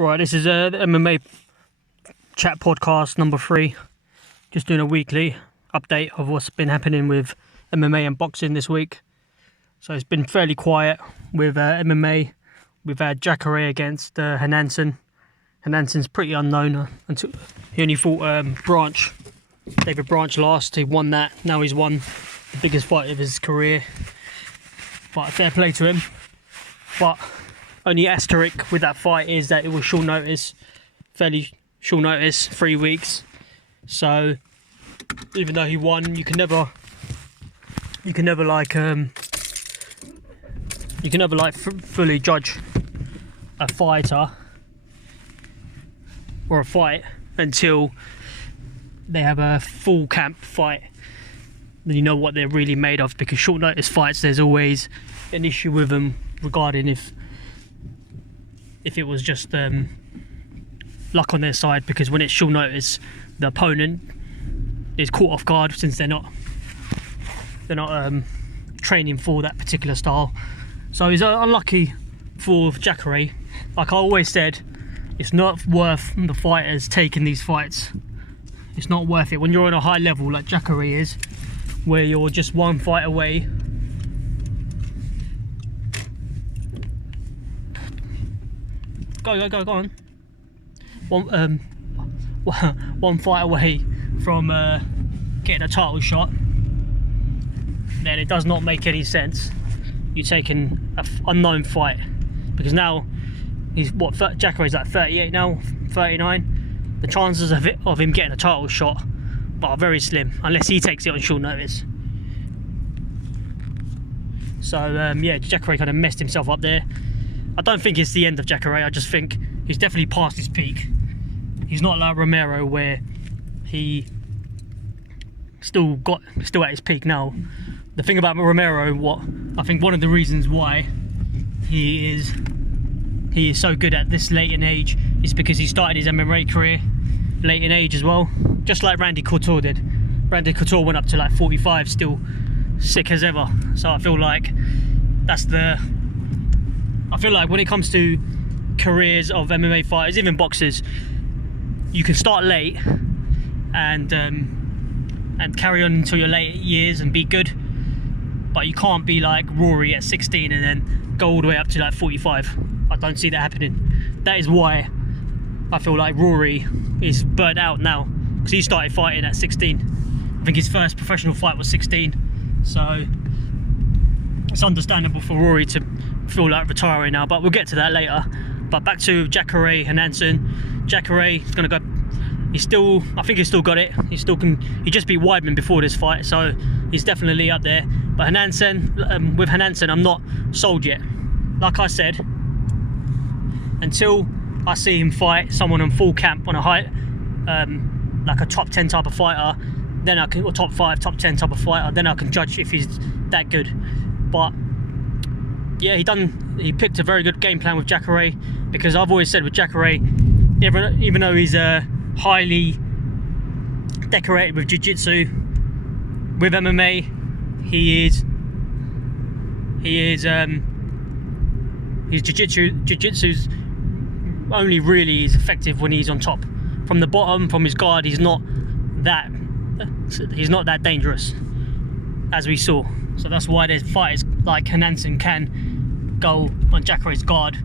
Right, this is the MMA chat podcast number 3. Just doing a weekly update of what's been happening with MMA and boxing this week. So it's been fairly quiet with MMA. We've had Jacare against Hernansson. Hernanssen's pretty unknown until he only fought David Branch last. He won that. Now he's won the biggest fight of his career. But fair play to him. But only asterisk with that fight is that it was short notice, fairly short notice, 3 weeks. So even though he won, you can never fully judge a fighter or a fight until they have a full camp fight. Then you know what they're really made of, because short notice fights, there's always an issue with them regarding if it was just luck on their side, because when it's short notice, the opponent is caught off guard since they're not training for that particular style. So it's unlucky for Jacare. Like I always said, it's not worth the fighters taking these fights. It's not worth it when you're on a high level like Jacare is, where you're just one fight away. Go on. One fight away from getting a title shot, then it does not make any sense you taking an unknown fight, because now he's Jacare's like 38 now, 39. The chances of him getting a title shot are very slim, unless he takes it on short notice. So yeah, Jacare kind of messed himself up there. I don't think it's the end of Jacare. I just think he's definitely past his peak. He's not like Romero, where he still at his peak now. The thing about Romero, I think one of the reasons why he is so good at this late in age is because he started his MMA career late in age as well, just like Randy Couture did. Randy Couture went up to like 45, still sick as ever. So I feel like when it comes to careers of MMA fighters, even boxers, you can start late and carry on until your late years and be good, but you can't be like Rory at 16 and then go all the way up to like 45. I don't see that happening. That is why I feel like Rory is burnt out now, because he started fighting at 16. I think his first professional fight was 16, so it's understandable for Rory to feel like retiring now, but we'll get to that later. But back to Jacare Hernansson. Jacare is going to go. I think he's still got it. He just beat Weidman before this fight, so he's definitely up there. But Hernansson, with Hernansson, I'm not sold yet. Like I said, until I see him fight someone in full camp on a height, like a top 10 type of fighter, then or top 5, top 10 type of fighter, then I can judge if he's that good. But yeah, he picked a very good game plan with Jacare, because I've always said with Jacare, even though he's highly decorated with jiu-jitsu, with MMA, his jiu-jitsu's only really is effective when he's on top. From the bottom, from his guard, he's not that dangerous, as we saw. So that's why there's fighters like Hernansson can go on Jacare's guard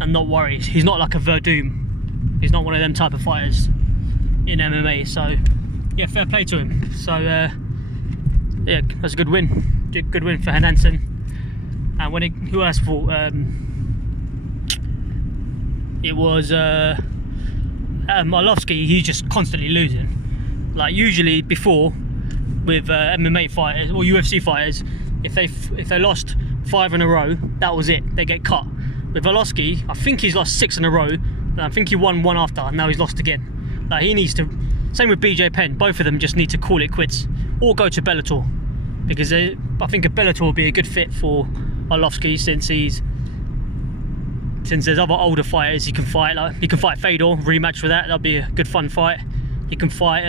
and not worry. He's not like a Verdum. He's not one of them type of fighters in MMA. So yeah, fair play to him. So yeah, that's a good win. Good win for Hernansson. And who else fought? It was Arlovski. He's just constantly losing. Like usually before, with MMA fighters or UFC fighters, if they lost 5 in a row, that was it. They get cut. With Arlovski, I think he's lost 6 in a row. And I think he won one after, and now he's lost again. Like he needs to. Same with BJ Penn. Both of them just need to call it quits or go to Bellator, because I think a Bellator will be a good fit for Arlovski, since there's other older fighters he can fight. Like he can fight Fedor, rematch with that. That'll be a good fun fight. He can fight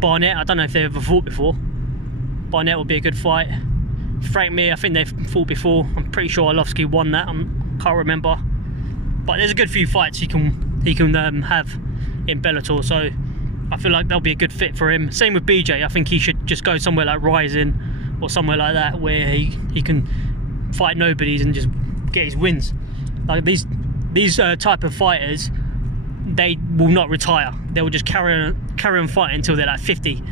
Barnett. I don't know if they've ever fought before. Barnett will be a good fight. Frank Mir, I think they've fought before. I'm pretty sure Arlovski won that. I can't remember. but there's a good few fights he can have in Bellator, so I feel like that'll be a good fit for him. Same with BJ. I think he should just go somewhere like Rising or somewhere like that, where he can fight nobodies and just get his wins. Like these type of fighters, they will not retire. They will just carry on fighting until they're like 50.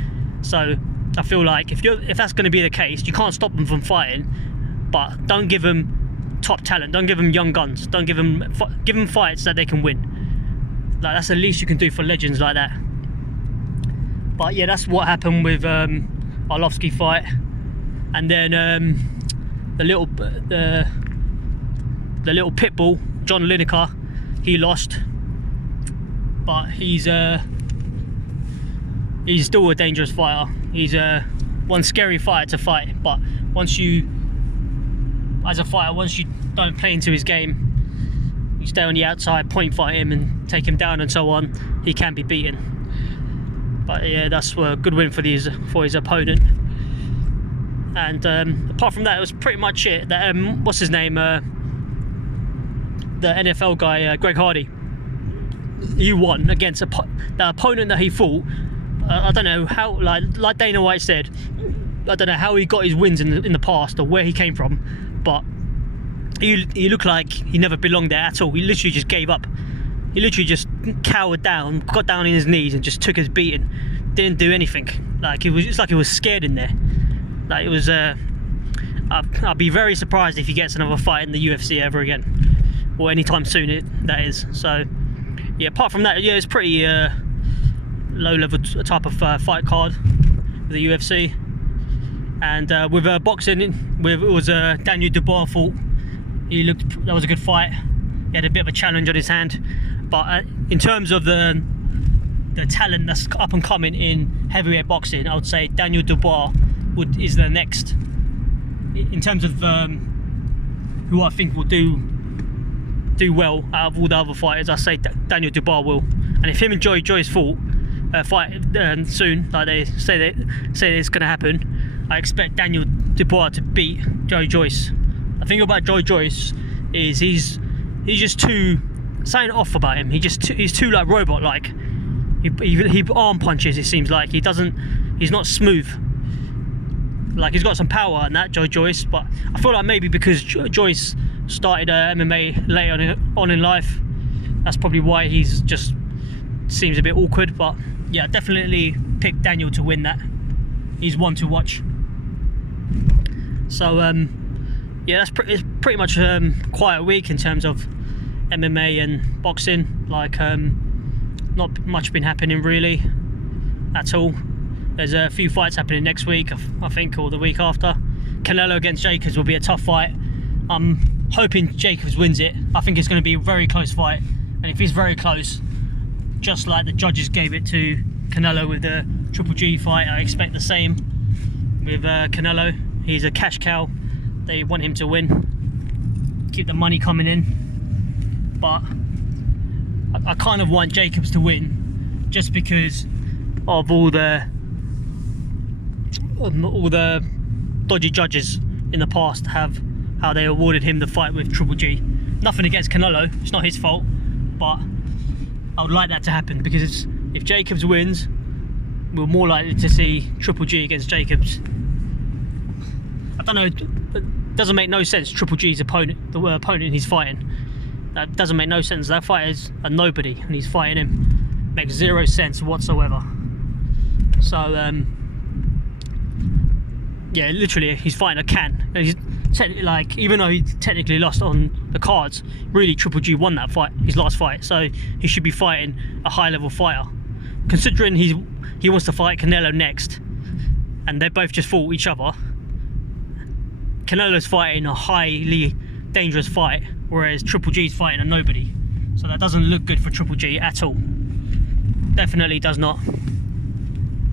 So I feel like if that's going to be the case, you can't stop them from fighting, but don't give them top talent. Don't give them young guns. Don't give them fights that they can win. Like, that's the least you can do for legends like that. But yeah, that's what happened with Arlovski fight, and then the little pit bull John Lineker, he lost, but he's still a dangerous fighter. He's one scary fighter to fight, but once you don't play into his game, you stay on the outside, point fight him and take him down and so on, he can be beaten. But yeah, that's a good win for his opponent. And apart from that, it was pretty much it. What's his name? The NFL guy, Greg Hardy. He won against the opponent that he fought. I don't know how, like Dana White said, I don't know how he got his wins in the past or where he came from, but he looked like he never belonged there at all. He literally just gave up. He literally just cowered down, got down on his knees and just took his beating. Didn't do anything. It's like he was scared in there. Like, it was I'd be very surprised if he gets another fight in the UFC ever again, or anytime soon, that is. So yeah, apart from that, yeah, it's pretty low level type of fight card with the UFC. And with boxing, it was Daniel Dubois fought. That was a good fight. He had a bit of a challenge on his hand, but in terms of the talent that's up and coming in heavyweight boxing, I would say Daniel Dubois is the next. In terms of who I think will do well out of all the other fighters, I say Daniel Dubois will. And if him and Joey Joyce fight soon, like they say it's going to happen, I expect Daniel Dubois to beat Joey Joyce. The thing about Joey Joyce is he's just too, something off about him. He's too like robot like. He arm punches, it seems like. He's not smooth. Like, he's got some power in that, Joey Joyce, but I feel like maybe because Joyce started MMA later on in life, that's probably why he's just seems a bit awkward. But yeah, definitely pick Daniel to win that. He's one to watch. So yeah, it's pretty much quiet week in terms of MMA and boxing. Like, not much been happening really at all. There's a few fights happening next week, I think, or the week after. Canelo against Jacobs will be a tough fight. I'm hoping Jacobs wins it. I think it's going to be a very close fight, and if it's very close, just like the judges gave it to Canelo with the Triple G fight, I expect the same with Canelo. He's a cash cow. They want him to win, keep the money coming in, but I kind of want Jacobs to win just because of all the dodgy judges in the past, how they awarded him the fight with Triple G. Nothing against Canelo, it's not his fault, but I would like that to happen, because if Jacobs wins, we're more likely to see Triple G against Jacobs. I don't know, it doesn't make no sense. Triple G's opponent, the opponent he's fighting, that doesn't make no sense. That fighter is a nobody and he's fighting him. Makes zero sense whatsoever. So yeah, literally he's fighting a can. And he's technically, like, even though he technically lost on the cards, really Triple G won that fight, his last fight, so he should be fighting a high level fighter. Considering he wants to fight Canelo next, and they both just fought each other. Canelo's fighting a highly dangerous fight, whereas Triple G's fighting a nobody. So that doesn't look good for Triple G at all. Definitely does not.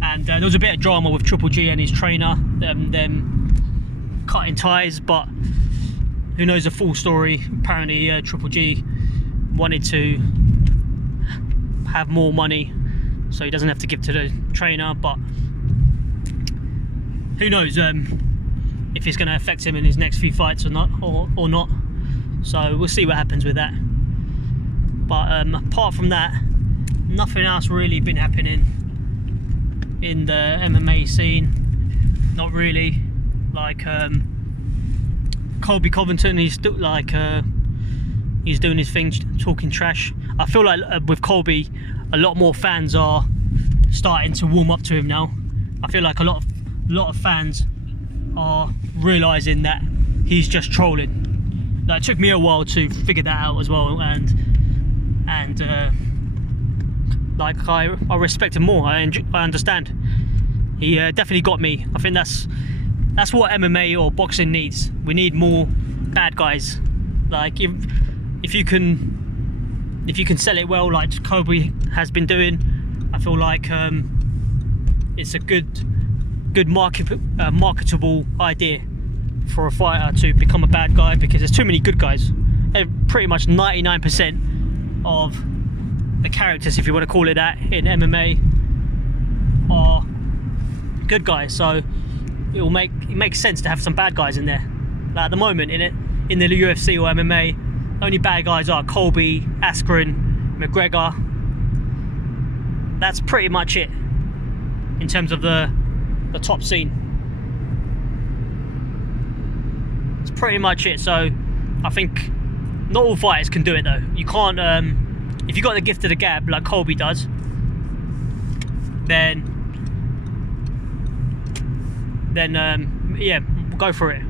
And there was a bit of drama with Triple G and his trainer, them cutting ties, but who knows the full story. Apparently Triple G wanted to have more money, so he doesn't have to give to the trainer, but who knows if it's going to affect him in his next few fights or not, or not. So we'll see what happens with that. But apart from that, nothing else really been happening in the MMA scene. Not really. Like Colby Covington, he's still like he's doing his thing, talking trash. I feel like with Colby, a lot more fans are starting to warm up to him now. I feel like a lot of fans are realizing that he's just trolling. Like, it took me a while to figure that out as well, and like I respect him more. I understand. He definitely got me. I think that's what MMA or boxing needs. We need more bad guys. Like if you can sell it well, like Colby has been doing, I feel like it's a good marketable idea for a fighter to become a bad guy, because there's too many good guys. Pretty much 99% of the characters, if you want to call it that, in MMA are good guys. So it makes sense to have some bad guys in there. Like at the moment in the UFC or MMA, only bad guys are Colby, Askren, McGregor. That's pretty much it in terms of the top scene. It's pretty much it. So I think not all fighters can do it though. You can't if you got the gift of the gab like Colby does, then yeah, go for it.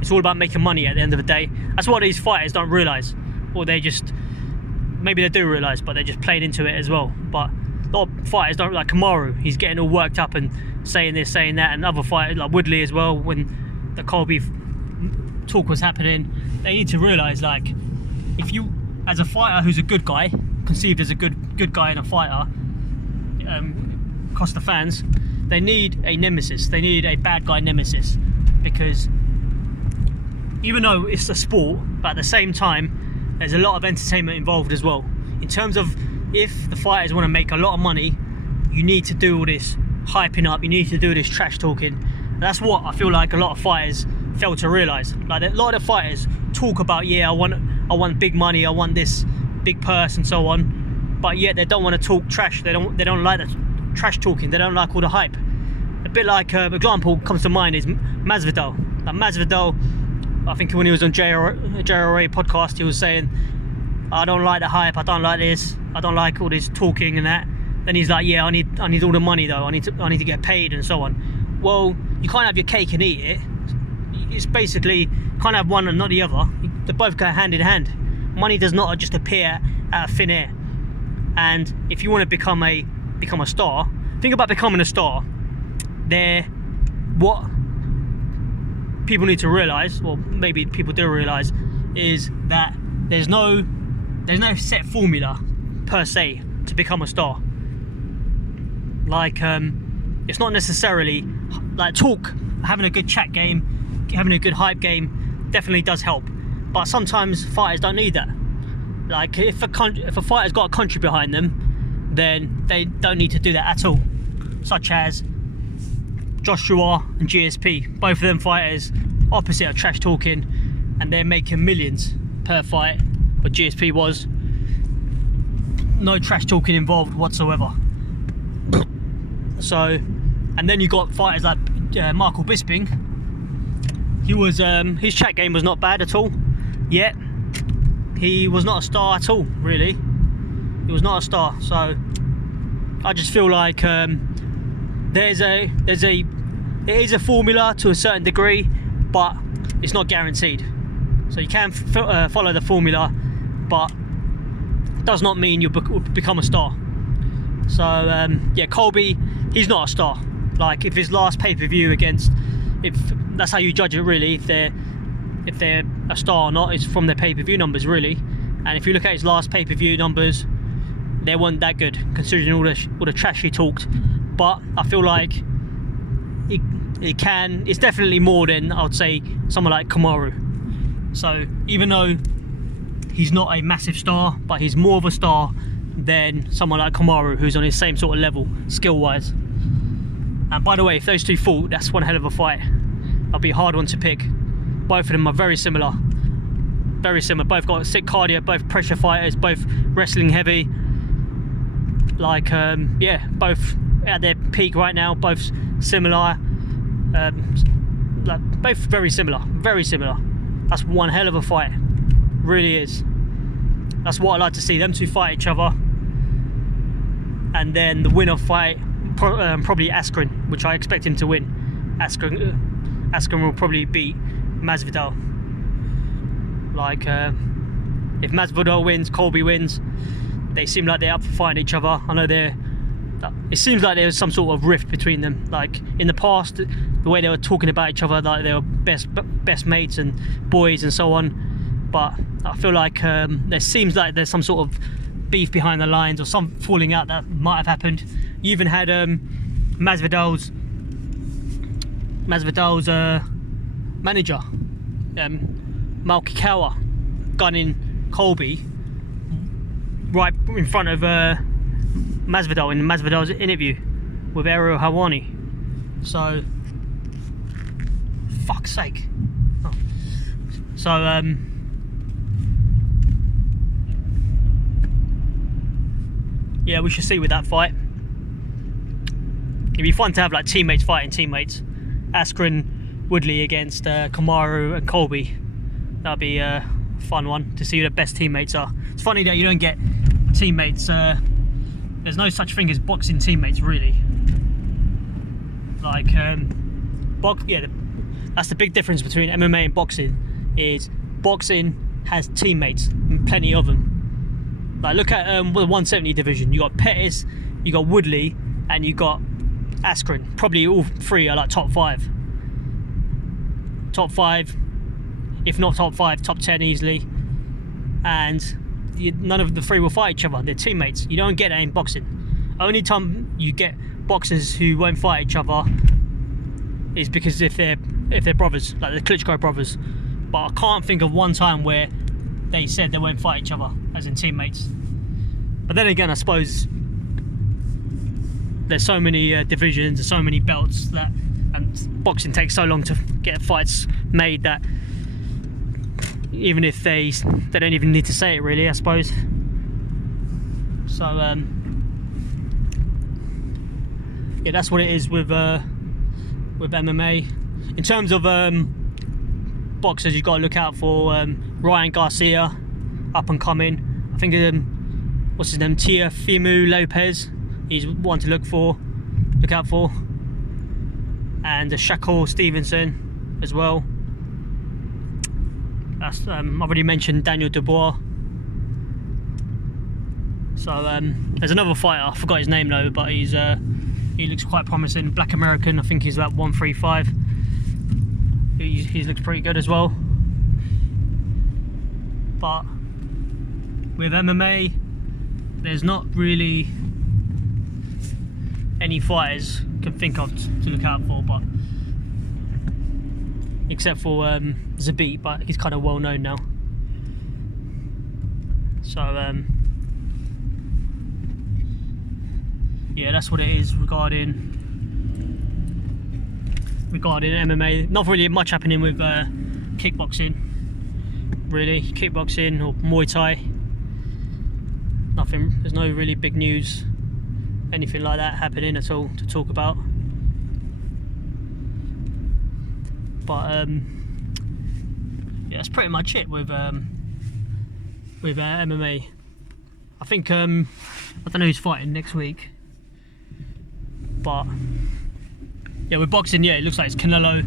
It's all about making money at the end of the day. That's what these fighters don't realise, or maybe they do realise, but they're just playing into it as well. But a lot of fighters don't, like Kamaru. He's getting all worked up and saying this, saying that, and other fighters like Woodley as well. When the Colby talk was happening, they need to realise, like, if you, as a fighter who's a good guy, conceived as a good guy and a fighter, across the fans, they need a nemesis. They need a bad guy nemesis, because even though it's a sport, but at the same time, there's a lot of entertainment involved as well. In terms of, if the fighters want to make a lot of money, you need to do all this hyping up, you need to do this trash talking. And that's what I feel like a lot of fighters fail to realise. Like, a lot of fighters talk about, yeah, I want big money, I want this big purse and so on, but yet they don't want to talk trash. They don't like the trash talking. They don't like all the hype. A bit like example comes to mind is Masvidal. Like Masvidal, I think when he was on JRA podcast, he was saying, I don't like the hype, I don't like this, I don't like all this talking and that. Then he's like, yeah, I need all the money though, I need to get paid and so on. Well, you can't have your cake and eat it. It's basically, can't have one and not the other. They both go hand in hand. Money does not just appear out of thin air. And if you want to become a star, think about becoming a star. What people need to realise, or maybe people do realise, is that there's no set formula per se to become a star. Like it's not necessarily like having a good chat game, having a good hype game definitely does help, but sometimes fighters don't need that. Like if a fighter's got a country behind them, then they don't need to do that at all. Such as Joshua and GSP, both of them fighters opposite of trash talking, and they're making millions per fight. But GSP was no trash talking involved whatsoever. So, and then you got fighters like Michael Bisping. He was his chat game was not bad at all, yet he was not a star at all, really. He was not a star. So I just feel like it is a formula to a certain degree, but it's not guaranteed. So you can follow the formula, but it does not mean you'll become a star. So yeah, Colby, he's not a star. Like, if his last pay-per-view if that's how you judge it really, if they're a star or not, is from their pay-per-view numbers really. And if you look at his last pay-per-view numbers, they weren't that good considering all the trash he talked. But I feel like it's definitely more than, I would say, someone like Kamaru. So even though he's not a massive star, but he's more of a star than someone like Kamaru, who's on his same sort of level skill wise. And by the way, if those two fought, that's one hell of a fight. That'll be a hard one to pick. Both of them are very similar very similar. Both got sick cardio, both pressure fighters, both wrestling heavy. Like, yeah, both at their peak right now, both similar. Like, both very similar, very similar. That's one hell of a fight, really is. That's what I like to see, them two fight each other. And then the winner fight, probably Askren, which I expect him to win. Askren will probably beat Masvidal. Like, if Masvidal wins, Colby wins, they seem like they're up for fighting each other. I know it seems like there was some sort of rift between them. Like in the past, the way they were talking about each other, like they were best mates and boys and so on. But I feel like there seems like there's some sort of beef behind the lines, or some falling out that might have happened. You even had Masvidal's manager, Malky Kawa, gunning Colby right in front of Masvidal in Masvidal's interview with Ariel Helwani. So, fuck's sake. Oh. So, yeah, we should see with that fight. It'd be fun to have like teammates fighting teammates. Askren Woodley against Kamaru and Colby. That'd be a fun one to see who the best teammates are. It's funny that you don't get teammates. There's no such thing as boxing teammates, really. Like, yeah, that's the big difference between MMA and boxing. Is boxing has teammates, and plenty of them. Like, look at the 170 division. You got Pettis, you got Woodley, and you got Askren. Probably all three are like top 5. Top 5, if not top 5, top 10 easily. And none of the three will fight each other. They're teammates. You don't get that in boxing. Only time you get boxers who won't fight each other is because if they're brothers, like the Klitschko brothers. But I can't think of one time where they said they won't fight each other, as in teammates. But then again, I suppose there's so many divisions and so many belts that, and boxing takes so long to get fights made that even if they don't even need to say it, really, I suppose. So yeah, that's what it is with MMA. In terms of boxers, you've got to look out for Ryan Garcia, up and coming. I think what's his name, Teofimo Lopez. He's one to look out for, and Shakur Stevenson as well. That's I've already mentioned Daniel Dubois. So there's another fighter, I forgot his name though, but he looks quite promising. Black American, I think he's about 135. He looks pretty good as well. But with MMA, there's not really any fighters can think of to look out for, but except for Zabit, but he's kind of well known now. So yeah, that's what it is regarding MMA. Not really much happening with kickboxing, really. Kickboxing or Muay Thai, nothing. There's no really big news, anything like that happening at all to talk about. But yeah, that's pretty much it with MMA. I think I don't know who's fighting next week, but yeah, with boxing, yeah, it looks like it's Canelo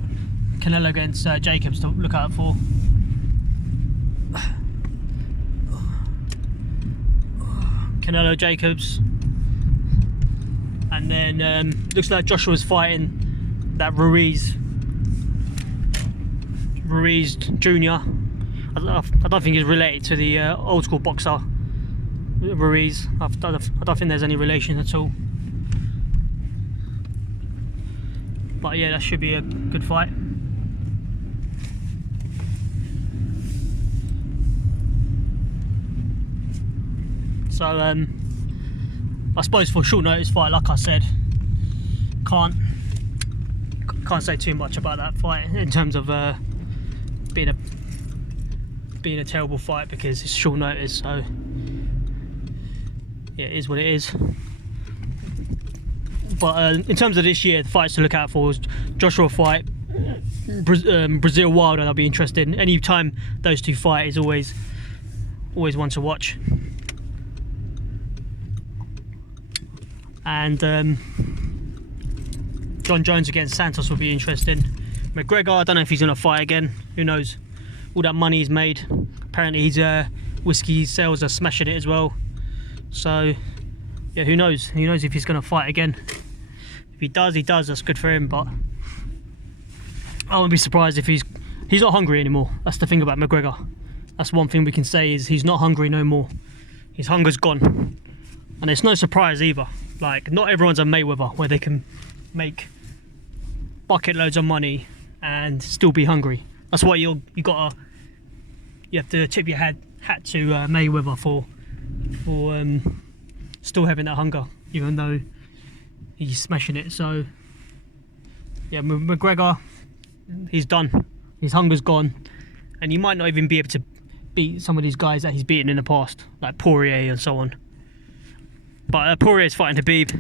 against Jacobs to look out for. Canelo Jacobs, and then looks like Joshua's fighting that Ruiz Jr. I don't think he's related to the old school boxer Ruiz. I don't think there's any relation at all. But yeah, that should be a good fight. So I suppose for a short notice fight, like I said, can't say too much about that fight in terms of being being a terrible fight because it's short notice. So yeah, it is what it is. But in terms of this year, the fights to look out for is Joshua fight, Brazil Wilder. That'll be interesting. Any time those two fight is always one to watch. And John Jones against Santos will be interesting. McGregor, I don't know if he's going to fight again. Who knows? All that money he's made. Apparently his whiskey sales are smashing it as well. So yeah, who knows? Who knows if he's going to fight again? If he does, he does. That's good for him. But I wouldn't be surprised if he's not hungry anymore. That's the thing about McGregor. That's one thing we can say is he's not hungry no more. His hunger's gone, and it's no surprise either. Like, not everyone's a Mayweather where they can make bucket loads of money and still be hungry. That's why you have to tip your hat to Mayweather for still having that hunger, even though he's smashing it. So yeah, McGregor, he's done. His hunger's gone, and you might not even be able to beat some of these guys that he's beaten in the past, like Poirier and so on. But Poirier's fighting Khabib,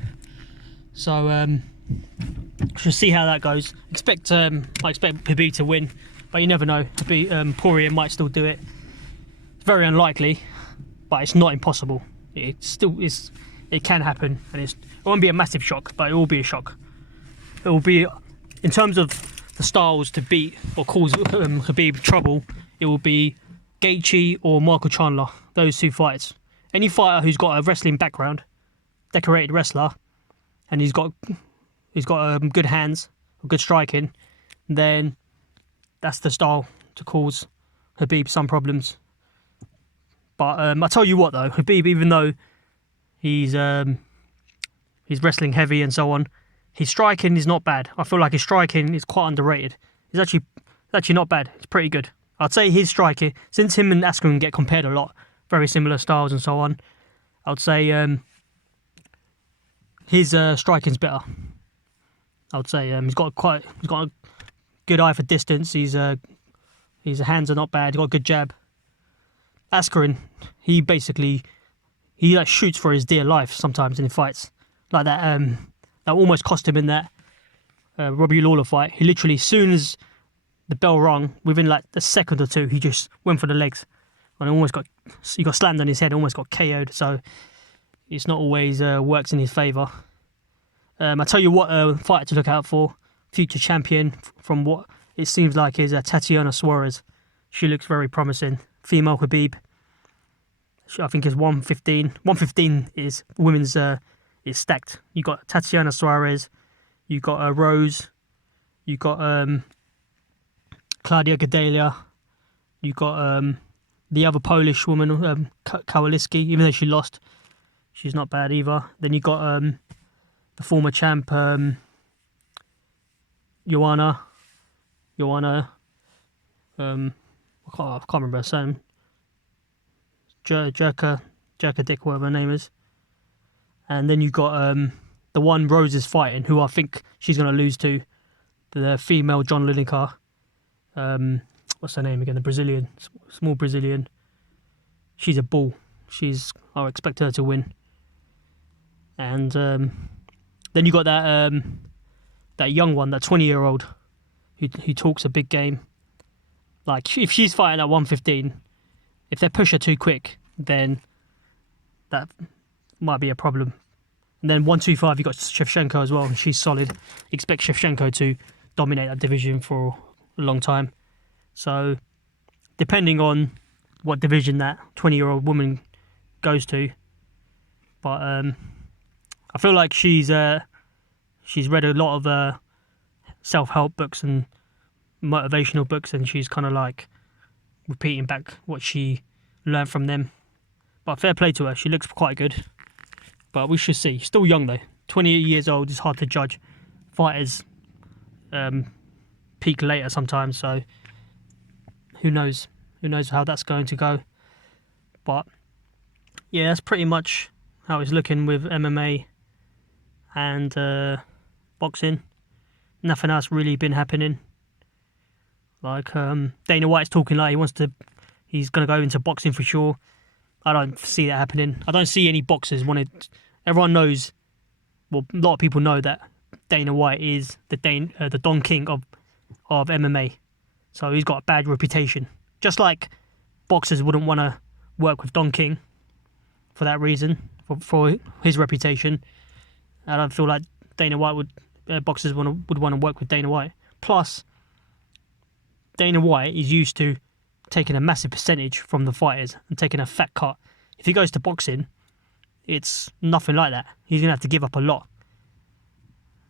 so we'll see how that goes. I expect Khabib to win, but you never know. Poirier might still do it. It's very unlikely, but it's not impossible. It can happen, and it won't be a massive shock, but it will be a shock. It will be, in terms of the styles to beat or cause Khabib trouble, it will be Gaethje or Michael Chandler. Those two fights. Any fighter who's got a wrestling background, decorated wrestler, and he's got good hands, good striking, then that's the style to cause Khabib some problems. But I tell you what though, Khabib, even though he's wrestling heavy and so on, his striking is not bad. I feel like his striking is quite underrated. It's actually not bad. It's pretty good. I'd say his striking, since him and Askren get compared a lot, very similar styles and so on, I would say his striking's better. I would say he's got a good eye for distance. His hands are not bad. He's got a good jab. Askren, he like shoots for his dear life sometimes in fights, like that. That almost cost him in that Robbie Lawler fight. He literally, as soon as the bell rung, within like a second or two, he just went for the legs, and he got slammed on his head, almost got KO'd. So it's not always works in his favour. I tell you what, fighter to look out for, future champion, from what it seems like, is Tatiana Suarez. She looks very promising. Female Khabib. I think it's 115. 115 is women's. Is stacked. You got Tatiana Suarez. You got Rose. You got Claudia Gadelha. You got the other Polish woman, Kowalski. Even though she lost, she's not bad either. Then you got the former champ, Joanna. I can't remember her name. Jerka Dick, whatever her name is. And then you got the one Rose is fighting, who I think she's going to lose to, the female John Lineker. What's her name again? The Brazilian, small Brazilian. She's a bull. I expect her to win. And then you got that young one, that 20-year-old, who talks a big game. Like, if she's fighting at 115, if they push her too quick, then that might be a problem. And then 125, you got Shevchenko as well, and she's solid. Expect Shevchenko to dominate that division for a long time. So, depending on what division that 20-year-old woman goes to, but I feel like she's read a lot of self-help books and motivational books, and she's kind of like repeating back what she learned from them. But fair play to her, she looks quite good. But we should see. Still young though. 28 years old is hard to judge. Fighters peak later sometimes, so who knows? Who knows how that's going to go? But yeah, that's pretty much how it's looking with MMA and boxing. Nothing else really been happening. Like Dana White's talking like he wants to He's going to go into boxing for sure. I don't see that happening. I don't see any boxers wanted. Everyone knows, well, a lot of people know that Dana White is the Don King of MMA. So he's got a bad reputation. Just like boxers wouldn't want to work with Don King for that reason, for his reputation. I don't feel like Dana White boxers would want to work with Dana White. Plus, Dana White is used to taking a massive percentage from the fighters and taking a fat cut. If he goes to boxing, it's nothing like that. He's going to have to give up a lot.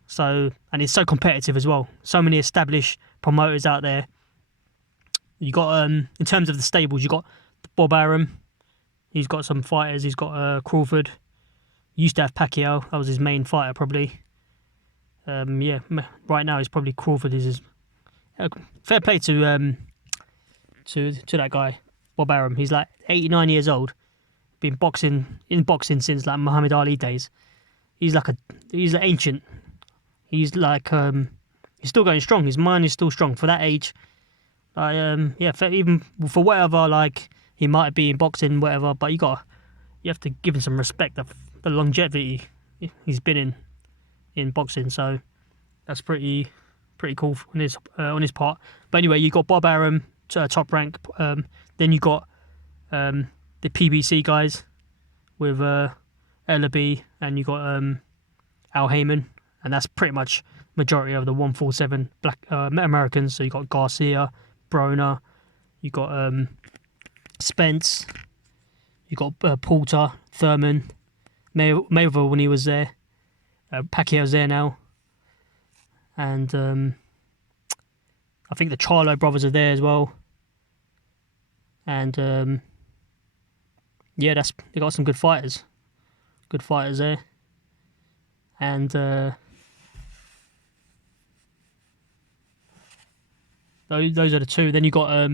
So, and it's so competitive as well. So many established promoters out there. You got, in terms of the stables, you got Bob Arum. He's got some fighters. He's got Crawford. He used to have Pacquiao. That was his main fighter, probably. Yeah, right now, it's probably Crawford is his. Fair play to that guy, Bob Arum. He's like 89 years old. Been in boxing since like Muhammad Ali days. He's ancient. He's like he's still going strong. His mind is still strong for that age. Yeah, even for whatever like he might be in boxing, whatever. But you have to give him some respect of the longevity he's been in boxing. So that's pretty cool on his part. But anyway, you got Bob Arum, top rank. Then you got the PBC guys with Ellaby, and you got Al Heyman, and that's pretty much majority of the 147 black Americans. So you got Garcia, Broner, you got Spence, you got Porter, Thurman, Mayweather when he was there, Pacquiao's there now, and I think the Charlo brothers are there as well. And yeah, they got some good fighters there. And those are the two. Then you got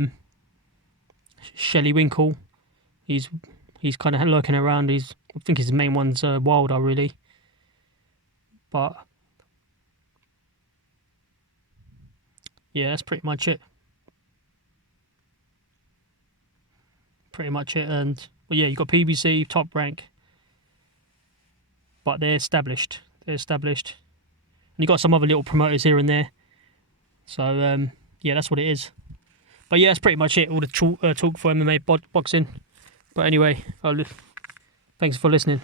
Shelley Winkle. He's kind of lurking around. I think his main one's Wilder, really. But yeah, that's pretty much it. And well, yeah, you got PBC, Top Rank, but they're established. And you got some other little promoters here and there. So yeah, that's what it is. But yeah, that's pretty much it. All the talk for MMA boxing. But anyway, thanks for listening.